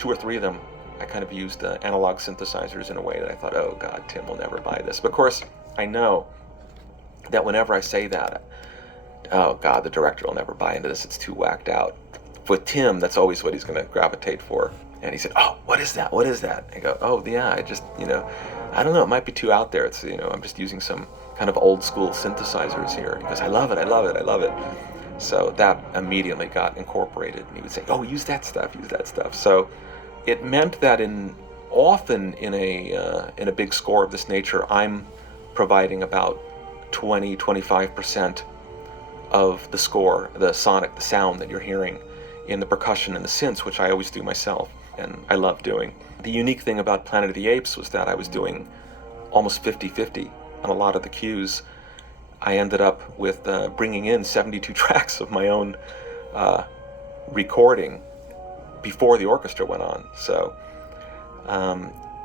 two or three of them, I kind of used analog synthesizers in a way that I thought, oh God, Tim will never buy this. But of course, I know that whenever I say that, oh God, the director will never buy into this. It's too whacked out. With Tim, that's always what he's going to gravitate for. And he said, oh, what is that? What is that? I go, oh yeah, I just, I don't know. It might be too out there. It's, I'm just using some kind of old school synthesizers here. He goes, I love it. I love it. I love it. So that immediately got incorporated. And he would say, oh, use that stuff. Use that stuff. So it meant that often in a big score of this nature, I'm providing about 20-25% of the score, the sonic, the sound that you're hearing in the percussion and the synths, which I always do myself, and I love doing. The unique thing about Planet of the Apes was that I was doing almost 50-50 on a lot of the cues. I ended up with bringing in 72 tracks of my own recording before the orchestra went on. So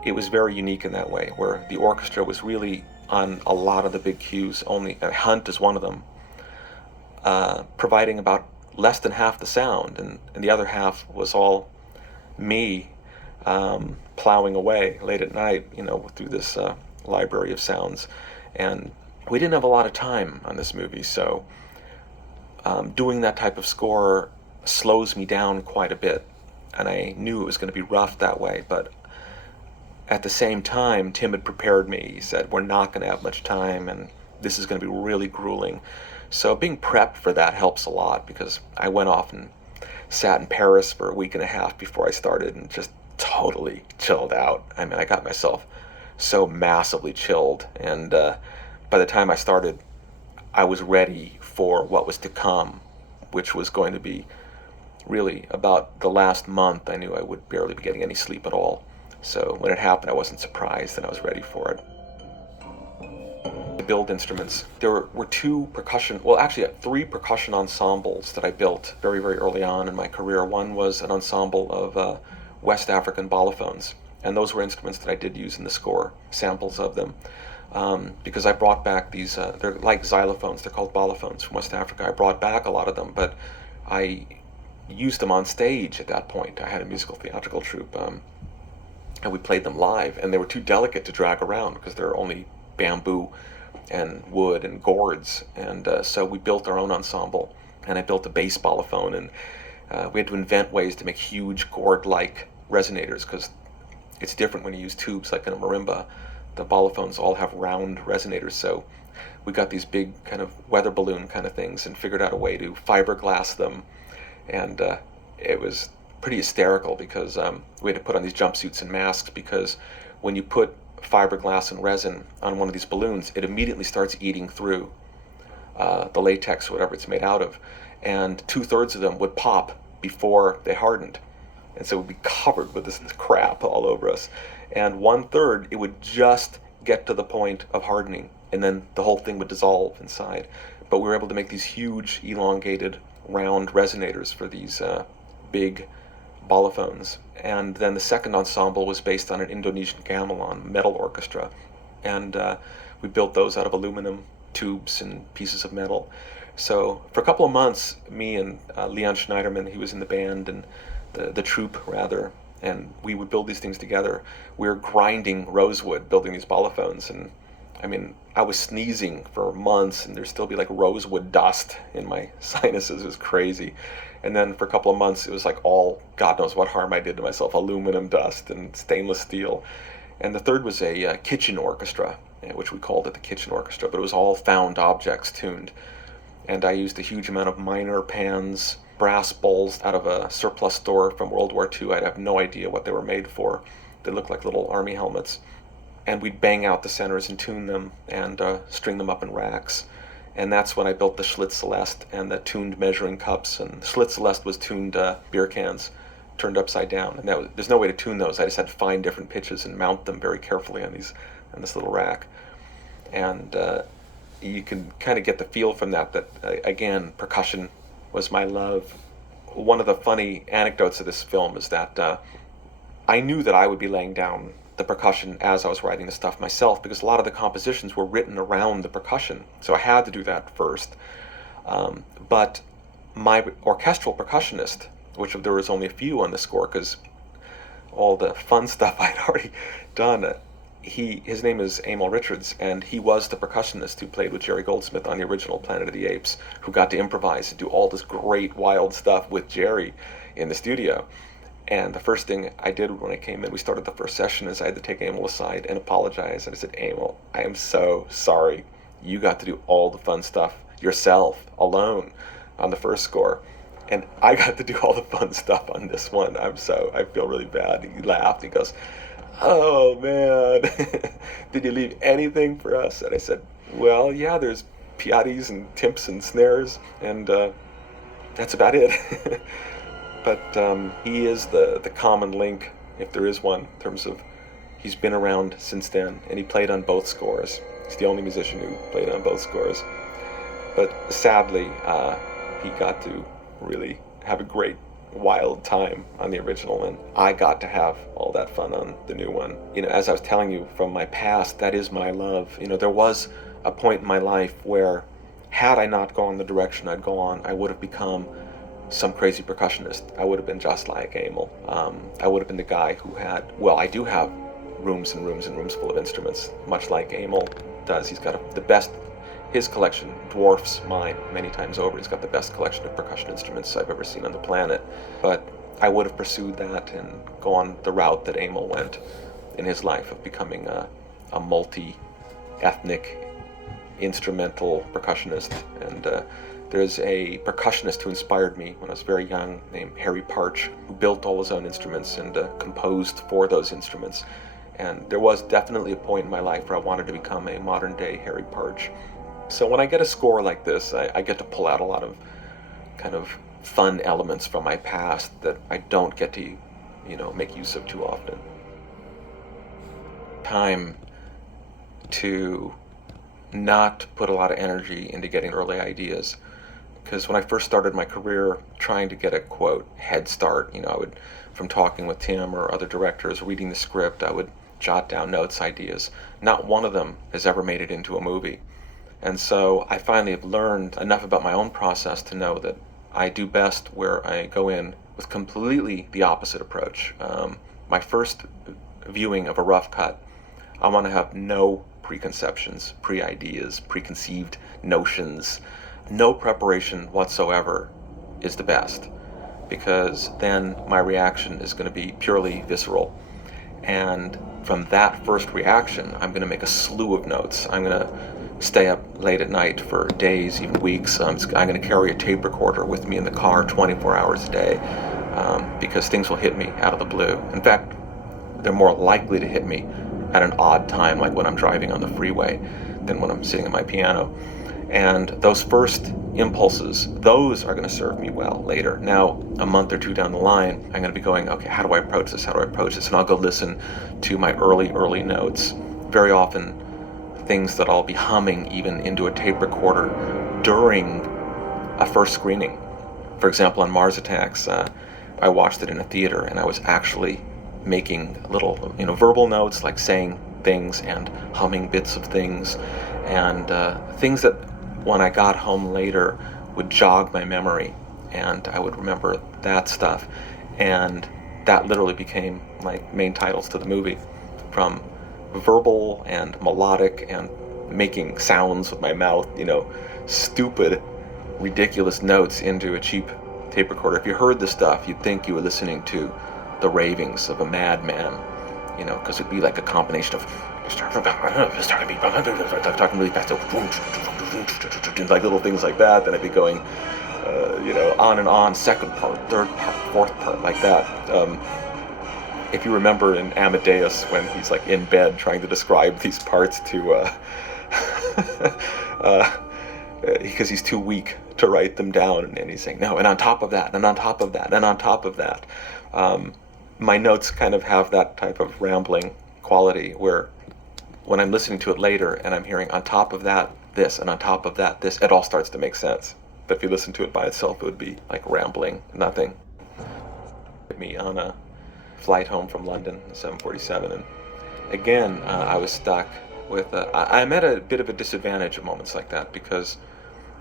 it was very unique in that way, where the orchestra was really on a lot of the big cues. Only Hunt is one of them, providing about less than half the sound, and the other half was all me plowing away late at night, through this library of sounds. And we didn't have a lot of time on this movie, so doing that type of score slows me down quite a bit. And I knew it was going to be rough that way, but at the same time, Tim had prepared me. He said, we're not going to have much time, and this is going to be really grueling. So being prepped for that helps a lot, because I went off and sat in Paris for a week and a half before I started and just totally chilled out. I mean, I got myself so massively chilled, and by the time I started, I was ready for what was to come, which was going to be really about the last month. I knew I would barely be getting any sleep at all. So when it happened, I wasn't surprised, and I was ready for it. To build instruments, there were three percussion ensembles that I built very, very early on in my career. One was an ensemble of West African balafons, and those were instruments that I did use in the score, samples of them, because I brought back these, they're like xylophones, they're called balafons from West Africa. I brought back a lot of them, but I used them on stage at that point. I had a musical theatrical troupe, and we played them live, and they were too delicate to drag around because they're only bamboo and wood and gourds, and so we built our own ensemble, and I built a bass balafon, and we had to invent ways to make huge gourd-like resonators, because it's different when you use tubes like in a marimba. The balafons all have round resonators, so we got these big kind of weather balloon kind of things and figured out a way to fiberglass them, and it was pretty hysterical, because we had to put on these jumpsuits and masks, because when you put fiberglass and resin on one of these balloons, it immediately starts eating through the latex, whatever it's made out of, and 2/3 of them would pop before they hardened, and so we'd be covered with this crap all over us, and 1/3 it would just get to the point of hardening, and then the whole thing would dissolve inside. But we were able to make these huge elongated round resonators for these big balafons. And then the second ensemble was based on an Indonesian gamelan metal orchestra, and we built those out of aluminum tubes and pieces of metal. So for a couple of months, me and Leon Schneiderman, he was in the band, and the troupe rather, and we would build these things together. We were grinding rosewood, building these balafons, and I mean, I was sneezing for months, and there'd still be like rosewood dust in my sinuses. It was crazy. And then for a couple of months, it was like all, God knows what harm I did to myself, aluminum dust and stainless steel. And the third was a kitchen orchestra, which we called it the kitchen orchestra, but it was all found objects tuned. And I used a huge amount of minor pans, brass bowls out of a surplus store from World War II. I'd have no idea what they were made for. They looked like little army helmets. And we'd bang out the centers and tune them and string them up in racks. And that's when I built the Schlitz Celeste and the tuned measuring cups. And the Schlitz Celeste was tuned beer cans turned upside down. And there's no way to tune those. I just had to find different pitches and mount them very carefully on this little rack. And you can kind of get the feel from that again, percussion was my love. One of the funny anecdotes of this film is that I knew that I would be laying down the percussion as I was writing the stuff myself, because a lot of the compositions were written around the percussion, so I had to do that first. But my orchestral percussionist, which there was only a few on the score, because all the fun stuff I'd already done. His name is Emil Richards, and he was the percussionist who played with Jerry Goldsmith on the original Planet of the Apes, who got to improvise and do all this great wild stuff with Jerry in the studio. And the first thing I did when I came in, we started the first session, is I had to take Emil aside and apologize. And I said, Emil, I am so sorry. You got to do all the fun stuff yourself, alone, on the first score. And I got to do all the fun stuff on this one. I feel really bad. He laughed. He goes, oh, man, did you leave anything for us? And I said, well, yeah, there's piatis and timps and snares, and that's about it. But he is the common link, if there is one, in terms of he's been around since then, and he played on both scores. He's the only musician who played on both scores. But sadly, he got to really have a great, wild time on the original, and I got to have all that fun on the new one. As I was telling you from my past, that is my love. There was a point in my life where, had I not gone the direction I'd gone, I would have become some crazy percussionist. I would have been just like Emil. I would have been the guy who I do have rooms and rooms and rooms full of instruments, much like Emil does. He's got the best. His collection dwarfs mine many times over. He's got the best collection of percussion instruments I've ever seen on the planet. But I would have pursued that and gone the route that Emil went in his life of becoming a multi-ethnic instrumental percussionist. And there's a percussionist who inspired me when I was very young named Harry Parch, who built all his own instruments and composed for those instruments. And there was definitely a point in my life where I wanted to become a modern-day Harry Parch. So when I get a score like this, I get to pull out a lot of kind of fun elements from my past that I don't get to, make use of too often. Time to not put a lot of energy into getting early ideas. Because when I first started my career trying to get a, quote, head start, I would, from talking with Tim or other directors, reading the script, I would jot down notes, ideas. Not one of them has ever made it into a movie. And so I finally have learned enough about my own process to know that I do best where I go in with completely the opposite approach. My first viewing of a rough cut, I want to have no preconceptions, pre-ideas, preconceived notions. No preparation whatsoever is the best, because then my reaction is going to be purely visceral. And from that first reaction, I'm going to make a slew of notes. I'm going to stay up late at night for days, even weeks. I'm going to carry a tape recorder with me in the car 24 hours a day, because things will hit me out of the blue. In fact, they're more likely to hit me at an odd time, like when I'm driving on the freeway, than when I'm sitting at my piano. And those first impulses, those are going to serve me well later. Now, a month or two down the line, I'm going to be going, okay, how do I approach this? And I'll go listen to my early notes. Very often, things that I'll be humming even into a tape recorder during a first screening. For example, on Mars Attacks, I watched it in a theater, and I was actually making little, verbal notes, like saying things and humming bits of things, and things that when I got home later would jog my memory, and I would remember that stuff. And that literally became my main titles to the movie, from verbal and melodic and making sounds with my mouth, stupid, ridiculous notes into a cheap tape recorder. If you heard the stuff, you'd think you were listening to the ravings of a madman, because it'd be like a combination of talking really fast, like little things like that. Then I'd be going, on and on, second part, third part, fourth part, like that. If you remember in Amadeus, when he's like in bed trying to describe these parts to, because he's too weak to write them down, and he's saying, no, and on top of that, and on top of that, and on top of that. My notes kind of have that type of rambling quality, where when I'm listening to it later and I'm hearing on top of that this, and on top of that this, it all starts to make sense. But if you listen to it by itself, it would be like rambling, nothing. Me on a flight home from London, 747, and again, I was stuck with, I'm at a bit of a disadvantage at moments like that, because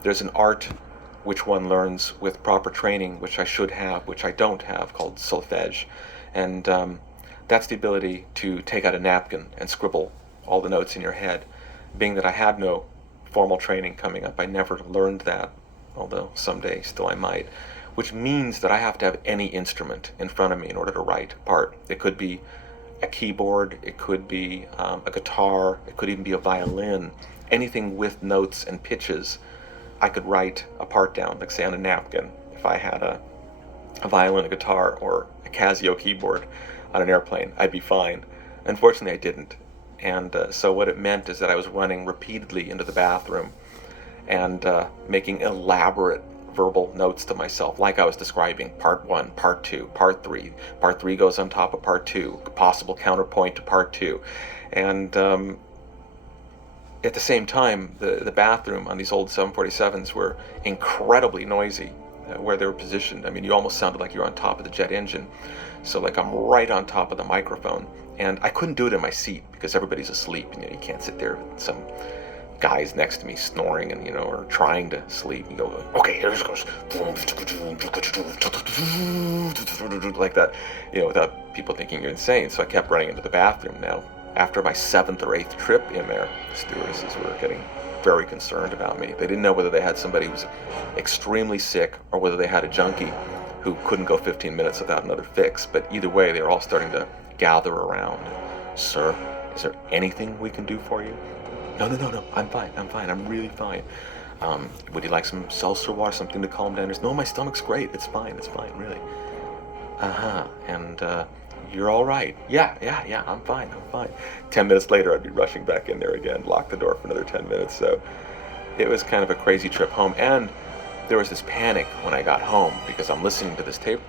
there's an art which one learns with proper training, which I should have, which I don't have, called solfège. And That's the ability to take out a napkin and scribble all the notes in your head. Being that I had no formal training coming up, I never learned that, although someday still I might, which means that I have to have any instrument in front of me in order to write a part. It could be a keyboard, it could be a guitar, it could even be a violin, anything with notes and pitches. I could write a part down, like say on a napkin, if I had a violin, a guitar, or a Casio keyboard on an airplane, I'd be fine. Unfortunately, I didn't. And so what it meant is that I was running repeatedly into the bathroom and making elaborate verbal notes to myself, like I was describing part one, part two, part three. Part three goes on top of part two, possible counterpoint to part two. And at the same time, the bathroom on these old 747s were incredibly noisy where they were positioned. I mean, you almost sounded like you were on top of the jet engine. So like I'm right on top of the microphone. And I couldn't do it in my seat because everybody's asleep. You know, you can't sit there with some guys next to me snoring and, or trying to sleep. You go, okay, here it goes. Like that, without people thinking you're insane. So I kept running into the bathroom. Now, after my 7th or 8th trip in there, the stewardesses were getting very concerned about me. They didn't know whether they had somebody who was extremely sick or whether they had a junkie who couldn't go 15 minutes without another fix. But either way, they were all starting to gather around. Sir, is there anything we can do for you? No, I'm fine, I'm really fine. Would you like some seltzer water, something to calm down? No, my stomach's great, it's fine, really. And you're all right. Yeah, I'm fine. 10 minutes later, I'd be rushing back in there again, lock the door for another 10 minutes. So it was kind of a crazy trip home. And there was this panic when I got home because I'm listening to this tape